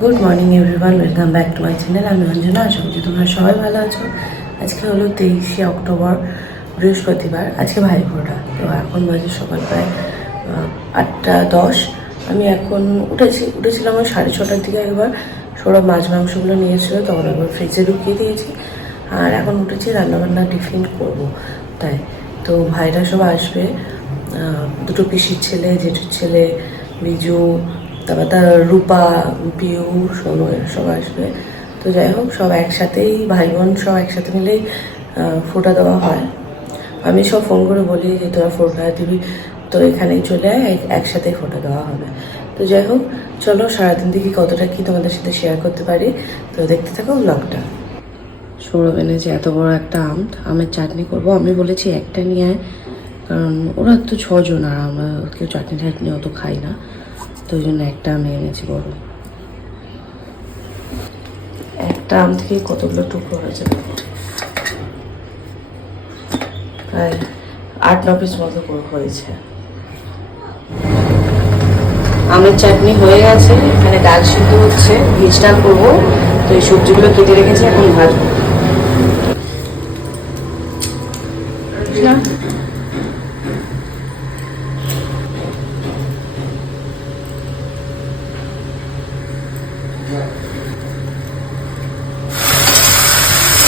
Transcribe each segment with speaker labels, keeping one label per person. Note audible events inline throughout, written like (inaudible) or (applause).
Speaker 1: Good morning everyone welcome back to my channel আমি অঞ্জনা আশা করছি তোমরা সবাই ভালো আছো। আজকে হলো তেইশে অক্টোবর, বৃহস্পতিবার। আজকে ভাই ভাইফোঁটা তো এখন বাজে সকাল প্রায় আটটা দশ। আমি এখন উঠেছি। উঠেছিলাম ওই সাড়ে ছটার দিকে একবার। সৌরভ মাছ মাংসগুলো নিয়েছিল, তখন একবার ফ্রিজে ঢুকিয়ে দিয়েছি। আর এখন উঠেছি, রান্নাবান্না টিফিন করব। তাই। তো ভাইরা সব আসবে। দুটো পিসির ছেলে, জেঠুর ছেলে, বিজু তারপর তার রূপা পিউ এরা সব আসবে। তো যাই হোক, সব একসাথেই ভাই বোন সব একসাথে মিলেই ফোটা দেওয়া হয়। আমি সব ফোন করে বলি যে, তোরা ফোঁটা দিবি? তো এখানেই চলে আয়, এক- একসাথেই ফোঁটা দেওয়া হবে। তো যাই হোক, চলো সারাদিন দিকে কতটা কি তোমাদের সাথে শেয়ার করতে পারি। তো দেখতে থাকো ব্লগটা সৌরভ এনেছে এত বড় একটা আম আমের চাটনি করব। আমি বলেছি একটা নিয়ে কারণ ওরা তো ছজন, আর আমরা কেউ চাটনি টাটনি অত খাই না। তো ওই জন্য একটা আমি এনেছি বড়। একটা আম থেকে কতগুলো টুকরো হয়েছে প্রায় আট, ন পিস মতো হয়েছে। আমের চাটনি হয়ে গেছে, এখানে ডাল সিদ্ধ হচ্ছে, ভেজ করব। তো এই সবজিগুলো কেটে রেখেছি, এখন ভাজবো।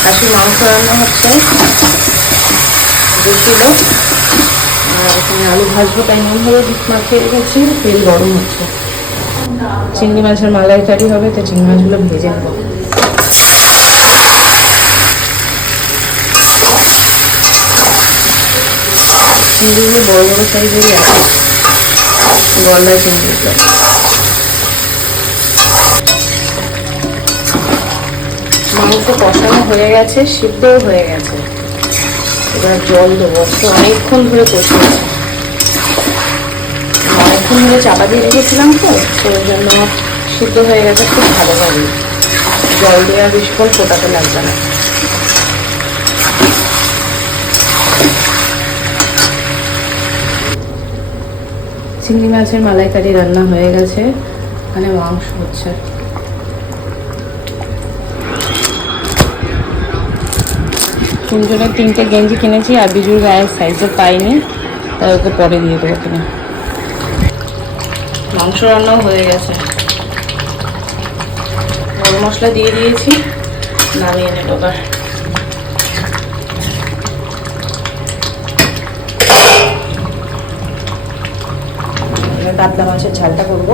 Speaker 1: খাসির মাংস রান্না হচ্ছে। দু কিলো আর এখানে আলু ভাজবো, তাই নুন, হলুদ মাখিয়ে রেখেছি। তেল গরম হচ্ছে। চিংড়ি মাছের মালাইকারি হবে, তো চিংড়ি মাছগুলো ভেজে নেব। চিংড়িগুলো বড় বড় সাইজেরই আছে গলদা চিংড়িগুলো মাংস কষানো হয়ে গেছে, সিদ্ধও হয়ে গেছে। এবার জল দেবো। অনেকক্ষণ ধরে কষিয়েছি। অনেকক্ষণ ধরে চাপা দিয়ে রেখেছিলাম তো সেই জন্য সিদ্ধ হয়ে গেছে খুব ভালোভাবে। জল আর বেশিক্ষণ ফোটাতে লাগবে না। চিংড়ি মাছের মালাইকারি রান্না হয়ে গেছে। এখানে মাংস হচ্ছে। তিনজনের তিনটে গেঞ্জি কিনেছি আর বিজুর গায়ের সাইজে পাইনি, তাই ওকে পরে দিয়ে দেবো কিনে। মাংস রান্নাও হয়ে গেছে। গরম মশলা দিয়ে দিয়েছি, নামিয়ে নেব এবার। কাতলা মাছের ঝালটা করব,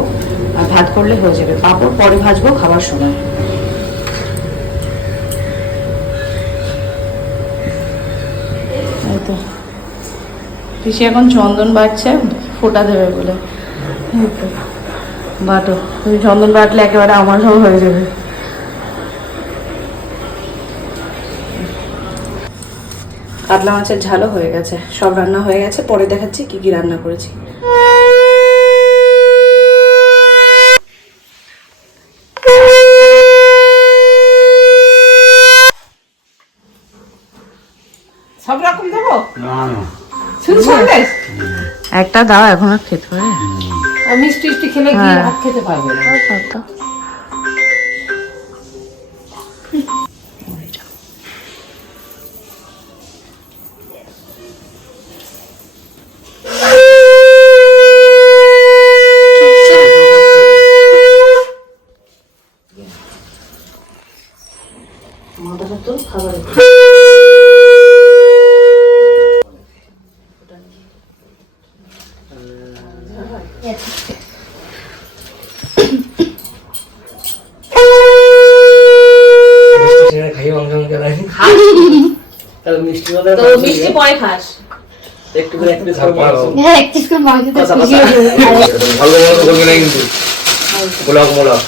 Speaker 1: আর ভাত করলে হয়ে যাবে। পাঁপড় পরে ভাজবো খাবার সময় এই তো পিসি এখন চন্দন বাটছে ফোটা দেবে বলে। বাটো তুমি চন্দন বাটলে একেবারে আমার সব হয়ে যাবে। কাতলা মাছের ঝালও হয়ে গেছে সব রান্না হয়ে গেছে পরে দেখাচ্ছি কি কি রান্না করেছি।
Speaker 2: সব রকম দেবো?
Speaker 3: না।
Speaker 1: একটা দাও এখন আর খেতে পারে
Speaker 2: মিষ্টি মিষ্টি খেলে কি
Speaker 1: হ্যাঁ।
Speaker 2: ভাত খেতে পারবে না?
Speaker 1: মাথাটা তো খাবার
Speaker 3: মিষ্টি সিঙ্গারা খাইয়ে মাংস মাংস লাগে তাহলে মিষ্টি কথা
Speaker 2: তো মিষ্টি পরে খাস।
Speaker 3: একটু করে একটু খাব
Speaker 4: হ্যাঁ একটু করে মাংস তো
Speaker 3: কষা
Speaker 4: খুশি।
Speaker 3: কষা ভালো ভালো করবে না কিন্তু। ব্লক ব্লক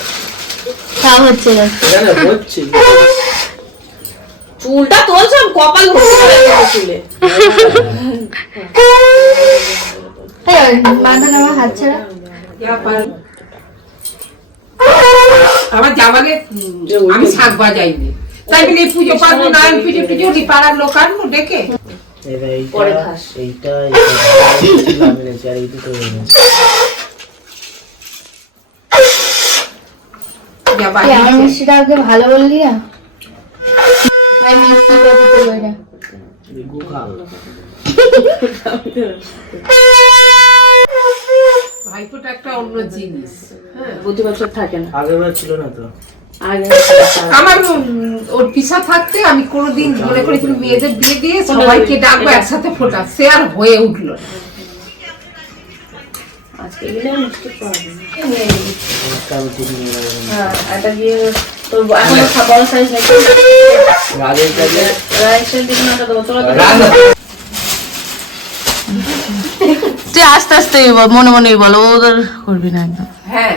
Speaker 4: খাওয়া হচ্ছে না।
Speaker 3: জানো হচ্ছে।
Speaker 2: চুলটা তোলছে কপাল ভর্তি চুলে।
Speaker 4: মাথা নামা হাত ছাড়া।
Speaker 2: আমার আমি শাক বাজাইনি। তাই বলে পুজো পারব না আমি পুজো টুজো পাড়ার লোক আনব ডেকে।
Speaker 1: পরে খাস।
Speaker 3: এইটা আর এই দুটো
Speaker 4: ভালো বললি না?
Speaker 2: ভাইফোঁটা একটা অন্য জিনিস হ্যাঁ
Speaker 1: প্রতি বছর থাকে না
Speaker 3: আগের বার ছিল না তো?
Speaker 2: আমার ওর পিসা থাকতে আমি কোনোদিন মনে করেছিলাম মেয়েদের বিয়ে দিয়ে সবাইকে ডাকবো একসাথে ফোটা। সে আর হয়ে উঠল
Speaker 3: কারও।
Speaker 1: হ্যাঁ আস্তে আস্তে বল, মনে মনে বলো ওদের করবি না একদম।
Speaker 2: হ্যাঁ।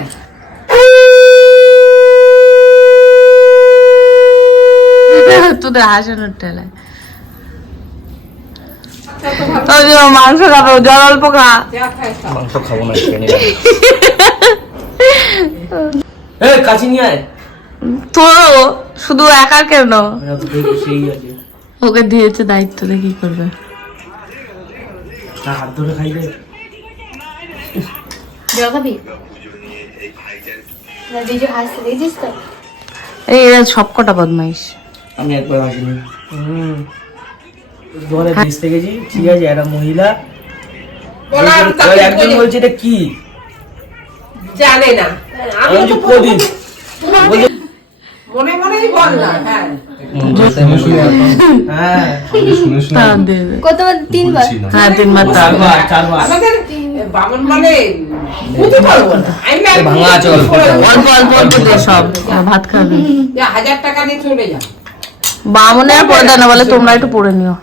Speaker 2: (laughs)
Speaker 1: তোদের হাসানোর টেলায় ওই যে মাংস খাবে জল অল্প খা।
Speaker 3: মাংস খাব না এ কাছে নিয়ে আয়।
Speaker 1: তো শুধু একার কেন? ওকে দিয়েছে দায়িত্ব দিয়ে কি করবে।
Speaker 3: হাত ধরে
Speaker 1: এই এরা সবকটা বদমাইশ।
Speaker 3: আমি একবার হাসিনি হুম। ঘরে ভিজতে গেছি ঠিক আছে একটা মহিলা। একজন বলছে এটা কি?
Speaker 2: জানে না। আমি
Speaker 3: আমি
Speaker 2: তো
Speaker 3: কদিন
Speaker 2: মনে মনেই বল না হ্যাঁ।
Speaker 3: হ্যাঁ
Speaker 1: তাও দিয়ে দেবে।
Speaker 4: কতবার তিনবার
Speaker 1: হ্যাঁ তিনবার
Speaker 3: চারবার চারবার।
Speaker 2: আমাদের বামন মানে বুঝতে পারব না। আমি
Speaker 3: এ ভাঙা আছে অল্প।
Speaker 1: অল্প অল্প অল্প সব। ভাত খাবে।
Speaker 2: হাজার টাকা নিয়ে চলে যা
Speaker 1: বামনের পরে দেয় না বলে তোমরা একটু পড়ে নিও।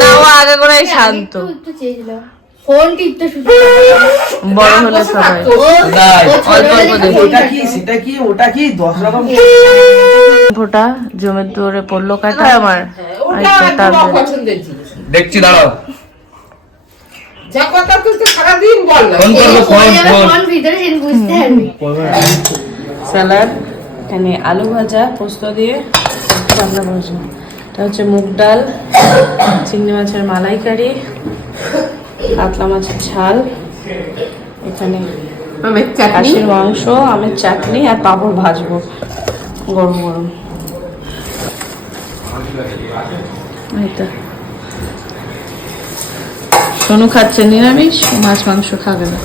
Speaker 1: না ও আগে করে শান্ত।
Speaker 4: একটু একটু চেয়েছিল ফোন টিপতে শুধু
Speaker 1: বড় হলে সবাই।
Speaker 4: ও
Speaker 3: নাই।
Speaker 4: ও
Speaker 1: অল্প
Speaker 4: ছোটবেলা
Speaker 1: অল্প
Speaker 4: থেকে
Speaker 1: দে।
Speaker 4: ফোন
Speaker 3: ওটা কি সেটা কি ওটা কি দশ রকম
Speaker 1: ফোটা জমের দৌড়ে পড়ল কাটা আমার
Speaker 3: দেখছি দাঁড়াও।
Speaker 2: যা কথা তুই তো সারাদিন বল
Speaker 3: ফোন করব ফোন ফোন
Speaker 4: ফোন। ভিতরে বুঝতে পারবি।
Speaker 1: স্যালাড? এখানে আলু ভাজা পোস্ত দিয়ে রান্না করেছি এটা হচ্ছে মুগ ডাল চিংড়ি মাছের মালাইকারি কাতলা মাছের ঝাল। এখানে
Speaker 2: আমের
Speaker 1: খাসির মাংস আমের চাটনি আর পাঁপড় ভাজবো গরম গরম। সোনু খাচ্ছে নিরামিষ মাছ মাংস খাবে না।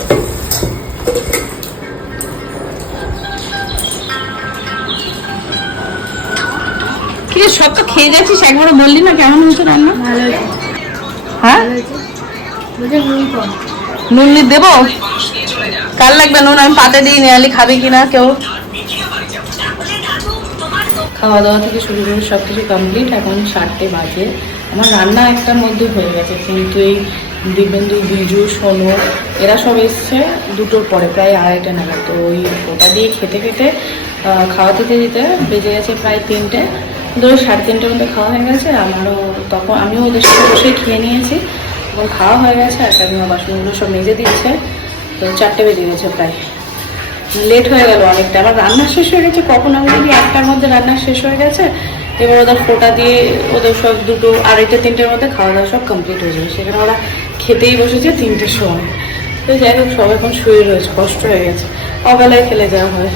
Speaker 1: রে, সব তো খেয়ে যাচ্ছিস একবারও বললি না কেমন হয়েছে রান্না? হ্যাঁ?
Speaker 4: নুন
Speaker 1: দেবো? কার লাগবে নুন? আমি পাতে দিই নেয়ালি খাবে কিনা কেউ? খাওয়া দাওয়া থেকে শুরু করে সব কিছু কমপ্লিট এখন চারটে বাজে। আমার রান্না একটার মধ্যে হয়ে গেছে কিন্তু এই দিব্যেন্দু বিজু সোনু এরা সব এসছে দুটোর পরে প্রায় আড়াইটা নাগাদ। তো ওই ওটা দিয়ে খেতে খেতে খাওয়াতে দিতে বেজে গেছে প্রায় তিনটে। ধরো সাড়ে তিনটের মধ্যে খাওয়া হয়ে গেছে, আমারও তখন আমিও ওদের সাথে বসে খেয়ে নিয়েছি। এবং খাওয়া হয়ে গেছে, আর কাকিমা বাসনগুলো সব মেজে দিচ্ছে তো চারটে বেজে গেছে প্রায়। লেট হয়ে গেল অনেকটা। আমার রান্না শেষ হয়ে গেছে, কখন আমি দেখি একটার মধ্যে রান্না শেষ হয়ে গেছে। এবার ওদের ফোটা দিয়ে ওদের সব দুটো আড়াইটা, তিনটের মধ্যে খাওয়া দাওয়া সব কমপ্লিট হয়ে যাবে। সেখানে ওরা খেতেই বসেছে, তিনটের সময়। তো যাই হোক সব এখন শুয়ে রয়েছে, কষ্ট হয়ে গেছে। অবেলায় খেলে যাওয়া হয়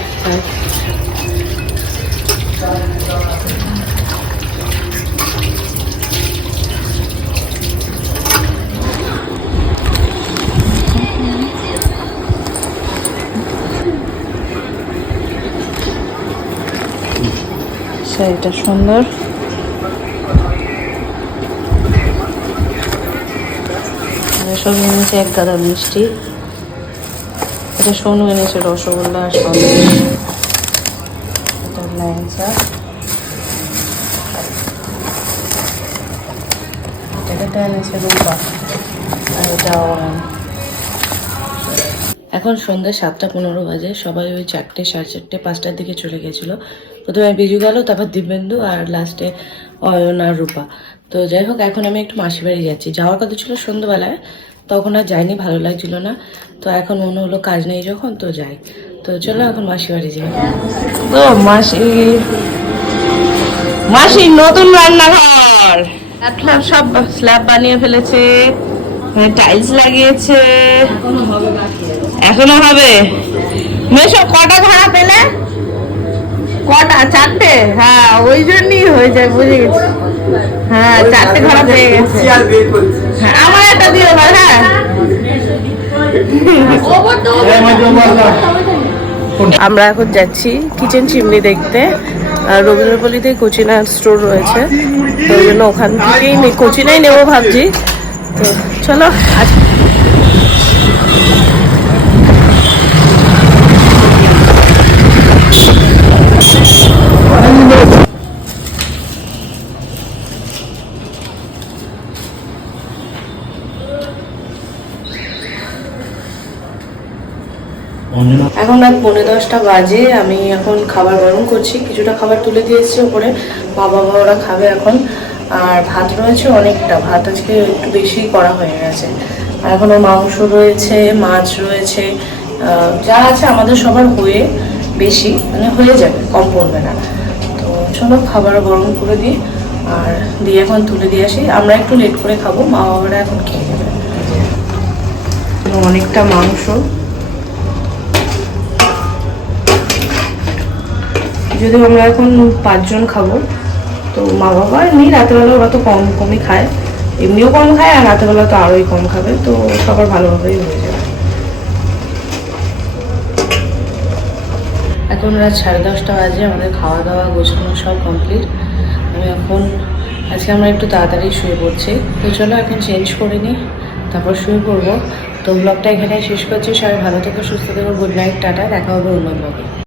Speaker 1: শাড়িটা সুন্দর। এসব এনেছে এক গাদা মিষ্টি। এটা সোনু এনেছে রসগোল্লা আর সন্দেশ। এখন সন্ধ্যে সাতটা পনেরো বাজে। সবাই ওই চারটে, সাড়ে চারটে, পাঁচটার দিকে চলে গেছিল। প্রথমে বিজু গেল, তারপর দিব্যেন্দু আর লাস্টে অয়ন আর রূপা। তো যাই হোক, এখন আমি একটু মাসি বাড়ি যাচ্ছি। যাওয়ার কথা ছিল সন্ধ্যেবেলায়। তখন আর যাইনি ভালো লাগছিল না। তো এখন মনে হলো কাজ নেই যখন, তো যাই। তো চলো এখন মাসি বাড়ি যাই। তো মাসি মাসি, নতুন রান্নাঘর। ফ্ল্যাপ সব স্ল্যাব বানিয়ে ফেলেছে। টাইলস লাগিয়েছে। এখনও হবে। মেশো, কটা ভাড়া পেলে? কটা? চারটে? হ্যাঁ ওই জন্যই হয়ে যায়, বুঝে গেছি। হ্যাঁ চারটে ভাড়া পেয়ে গেছে। আমার একটা দিয়ে এবার হ্যাঁ। আমরা এখন যাচ্ছি কিচেন চিমনি দেখতে। আর রবীন্দ্রপল্লীতে কোচিনা স্টোর রয়েছে। তো ওই জন্য ওখান থেকেই কোচিনাই নেব ভাবছি। তো চলো আজ এখন রাত পৌনে দশটা বাজে, আমি এখন খাবার গরম করছি, কিছুটা খাবার তুলে দিয়ে এসেছি ওপরে। বাবা ওরা খাবে এখন। আর ভাত রয়েছে অনেকটা, ভাত আজকে একটু বেশি করা হয়ে গেছে। আর এখনও মাংস রয়েছে, মাছ রয়েছে যা আছে আমাদের সবার হয়ে বেশি মানে হয়ে যাবে, কম পড়বে না। তো চলো খাবার গরম করে দিই, আর দিয়ে এখন তুলে দিয়ে আসি। আমরা একটু লেট করে খাব মা বাবারা এখন খেয়ে নেবে। অনেকটা মাংস। যদিও আমরা এখন পাঁচজন খাব, তো মা বাবা এমনি রাতেরবেলা ওরা তো কম কমই খায়। এমনিও কম খায় আর রাতেরবেলা তো আরোই কম খাবে, তো সবার ভালোভাবেই হয়ে যাবে এখন রাত সাড়ে দশটা বাজে, আমাদের খাওয়া দাওয়া গোছানো সব কমপ্লিট আমি এখন আজকে আমরা একটু তাড়াতাড়ি শুয়ে পড়ছি। তো চলো এখন চেঞ্জ করে নিই, তারপর শুয়ে পড়ব। তো ব্লগটা এখানে শেষ করছি। সবাই ভালো থেকো, সুস্থ থেকো গুড নাইট টাটা, দেখা হবে অন্য ব্লগে